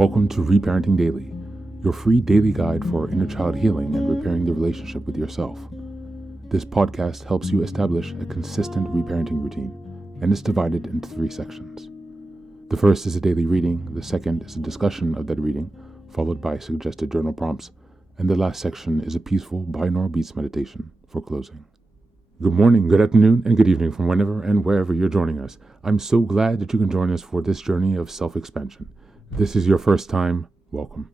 Welcome to Reparenting Daily, your free daily guide for inner child healing and repairing the relationship with yourself. This podcast helps you establish a consistent reparenting routine and is divided into 3 sections. The first is a daily reading, the second is a discussion of that reading, followed by suggested journal prompts, and the last section is a peaceful binaural beats meditation for closing. Good morning, good afternoon, and good evening from whenever and wherever you're joining us. I'm so glad that you can join us for this journey of self-expansion. If this is your first time, welcome.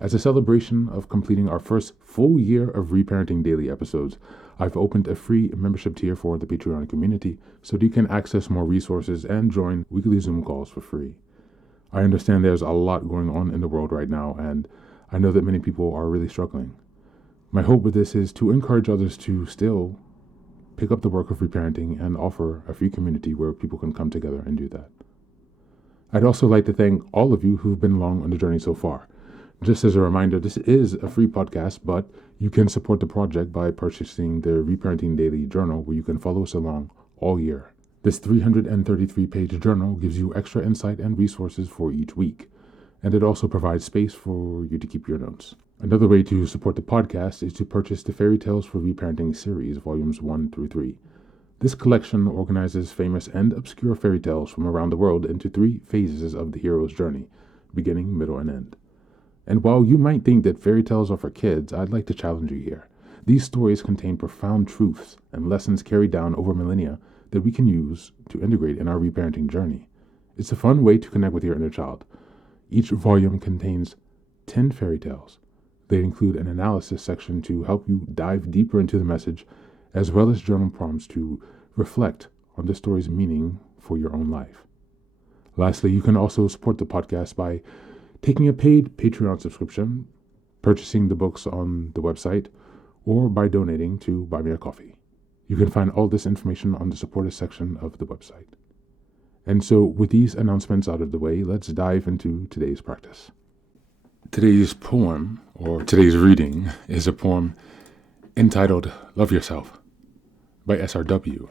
As a celebration of completing our first full year of Reparenting Daily episodes, I've opened a free membership tier for the Patreon community so that you can access more resources and join weekly Zoom calls for free. I understand there's a lot going on in the world right now, and I know that many people are really struggling. My hope with this is to encourage others to still pick up the work of reparenting and offer a free community where people can come together and do that. I'd also like to thank all of you who've been along on the journey so far. Just as a reminder, this is a free podcast, but you can support the project by purchasing the Reparenting Daily journal, where you can follow us along all year. This 333-page journal gives you extra insight and resources for each week, and it also provides space for you to keep your notes. Another way to support the podcast is to purchase the Fairy Tales for Reparenting series, volumes 1 through 3. This collection organizes famous and obscure fairy tales from around the world into 3 phases of the hero's journey, beginning, middle, and end. And while you might think that fairy tales are for kids, I'd like to challenge you here. These stories contain profound truths and lessons carried down over millennia that we can use to integrate in our reparenting journey. It's a fun way to connect with your inner child. Each volume contains 10 fairy tales. They include an analysis section to help you dive deeper into the message, as well as journal prompts to reflect on the story's meaning for your own life. Lastly, you can also support the podcast by taking a paid Patreon subscription, purchasing the books on the website, or by donating to Buy Me a Coffee. You can find all this information on the supporter section of the website. And so, with these announcements out of the way, let's dive into today's practice. Today's poem, or today's reading, is a poem entitled Love Yourself by SRW.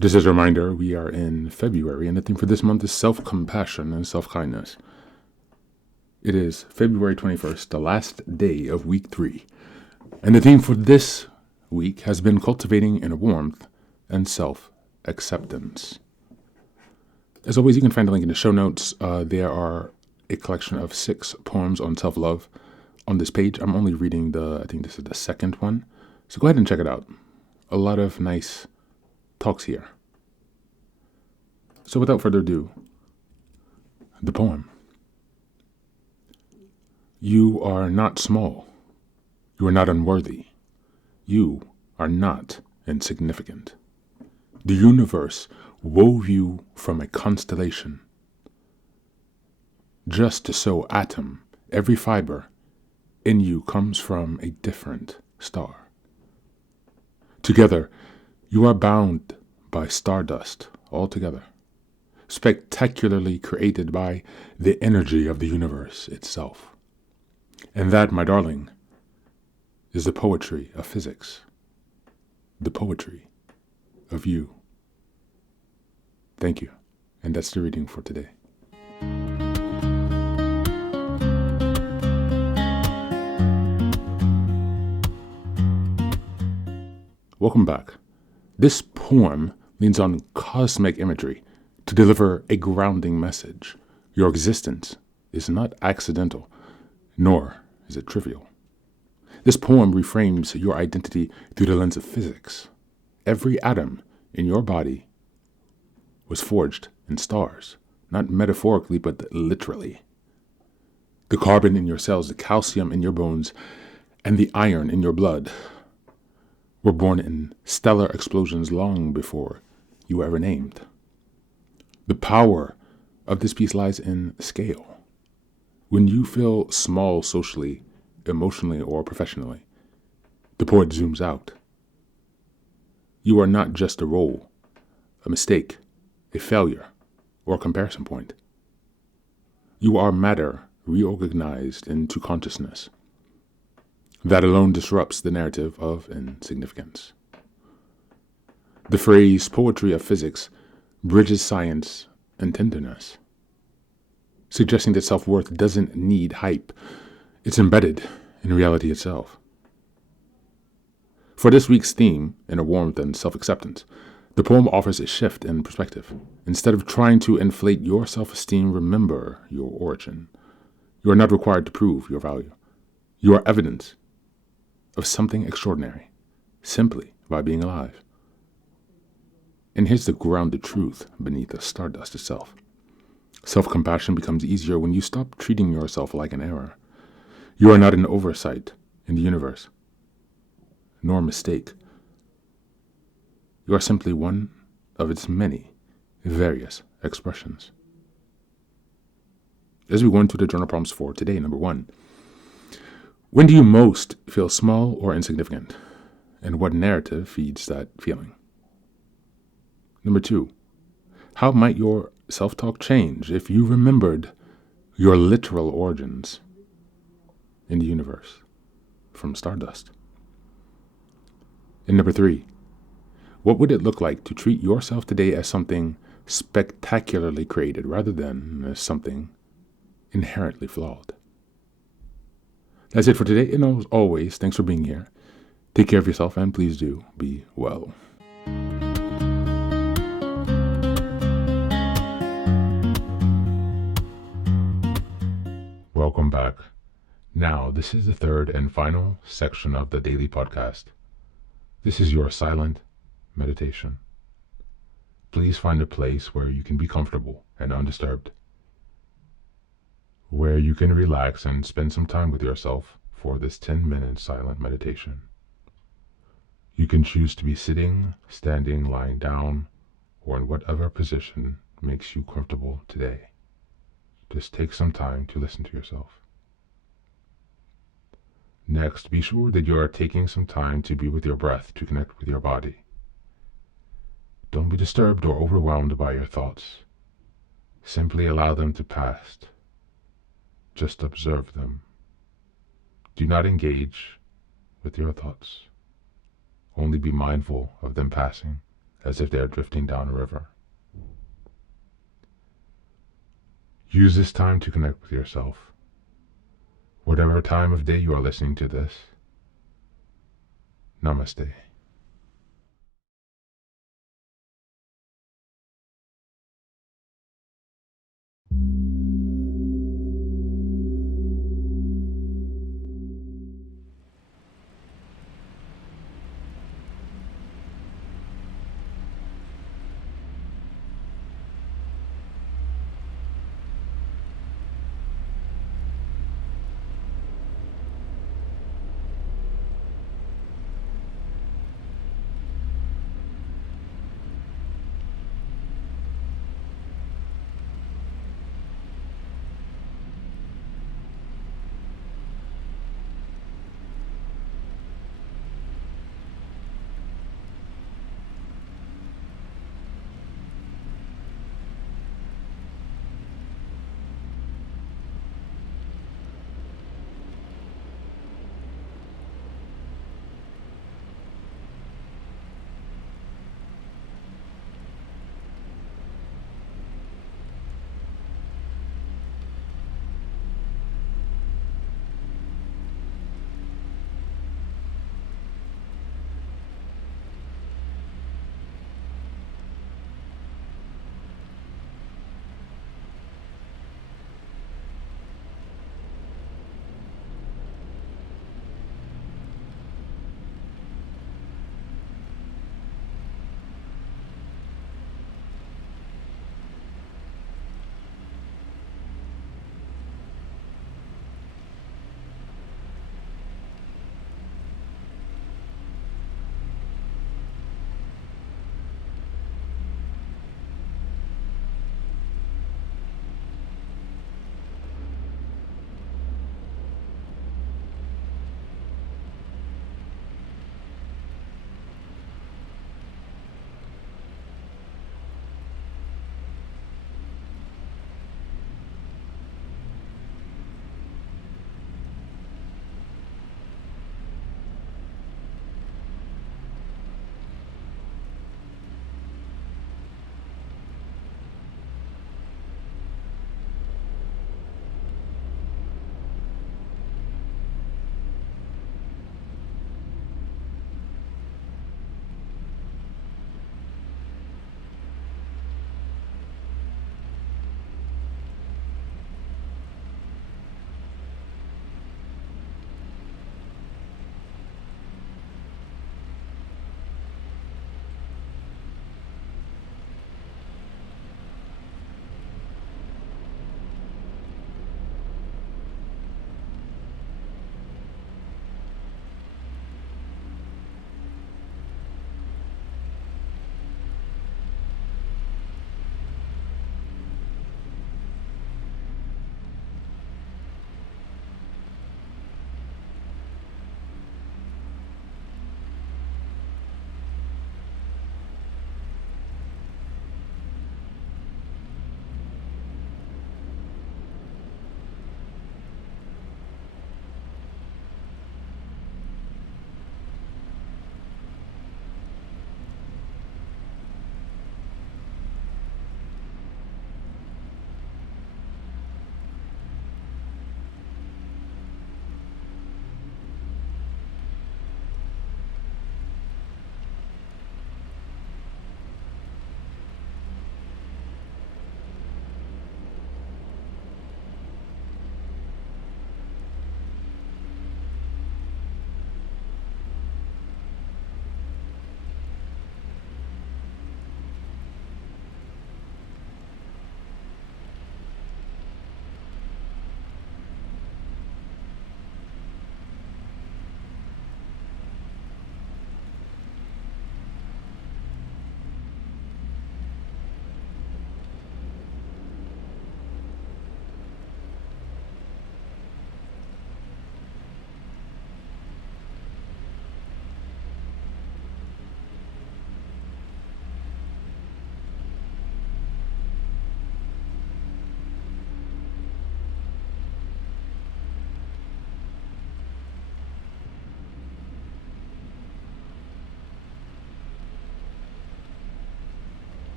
Just as a reminder, we are in February, and the theme for this month is self-compassion and self-kindness. It is February 21st, the last day of week 3, and the theme for this week has been cultivating inner warmth and self-acceptance. As always, you can find a link in the show notes. There are a collection of 6 poems on self-love on this page. I'm only reading I think this is the second one. So go ahead and check it out. A lot of nice talks here. So without further ado, the poem. You are not small. You are not unworthy. You are not insignificant. The universe wove you from a constellation. Just to so atom, every fiber in you comes from a different star. Together, you are bound by stardust altogether, spectacularly created by the energy of the universe itself. And that, my darling, is the poetry of physics, the poetry of you. Thank you, and that's the reading for today. Welcome back. This poem leans on cosmic imagery to deliver a grounding message. Your existence is not accidental, nor is it trivial. This poem reframes your identity through the lens of physics. Every atom in your body was forged in stars, not metaphorically, but literally. The carbon in your cells, the calcium in your bones, and the iron in your blood were born in stellar explosions long before you were ever named. The power of this piece lies in scale. When you feel small socially, emotionally, or professionally, the poet zooms out. You are not just a role, a mistake, a failure, or a comparison point. You are matter reorganized into consciousness. That alone disrupts the narrative of insignificance. The phrase poetry of physics bridges science and tenderness. suggesting that self-worth doesn't need hype. It's embedded in reality itself. For this week's theme, inner warmth and self-acceptance, the poem offers a shift in perspective. Instead of trying to inflate your self-esteem, remember your origin. You are not required to prove your value. You are evidence of something extraordinary, simply by being alive. And here's the grounded truth beneath the stardust itself. Self-compassion becomes easier when you stop treating yourself like an error. You are not an oversight in the universe, nor a mistake. You are simply one of its many various expressions. As we go into the journal prompts for today, number 1, when do you most feel small or insignificant? And what narrative feeds that feeling? Number 2, how might your self-talk change if you remembered your literal origins in the universe from stardust? And number 3, what would it look like to treat yourself today as something spectacularly created rather than as something inherently flawed? That's it for today, and as always, thanks for being here. Take care of yourself, and please do be well. Welcome back. Now, this is the third and final section of the daily podcast. This is your silent meditation. Please find a place where you can be comfortable and undisturbed, where you can relax and spend some time with yourself for this 10-minute silent meditation. You can choose to be sitting, standing, lying down, or in whatever position makes you comfortable today. Just take some time to listen to yourself. Next, be sure that you are taking some time to be with your breath to connect with your body. Don't be disturbed or overwhelmed by your thoughts. Simply allow them to pass. Just observe them. Do not engage with your thoughts. Only be mindful of them passing as if they are drifting down a river. Use this time to connect with yourself. Whatever time of day you are listening to this, Namaste.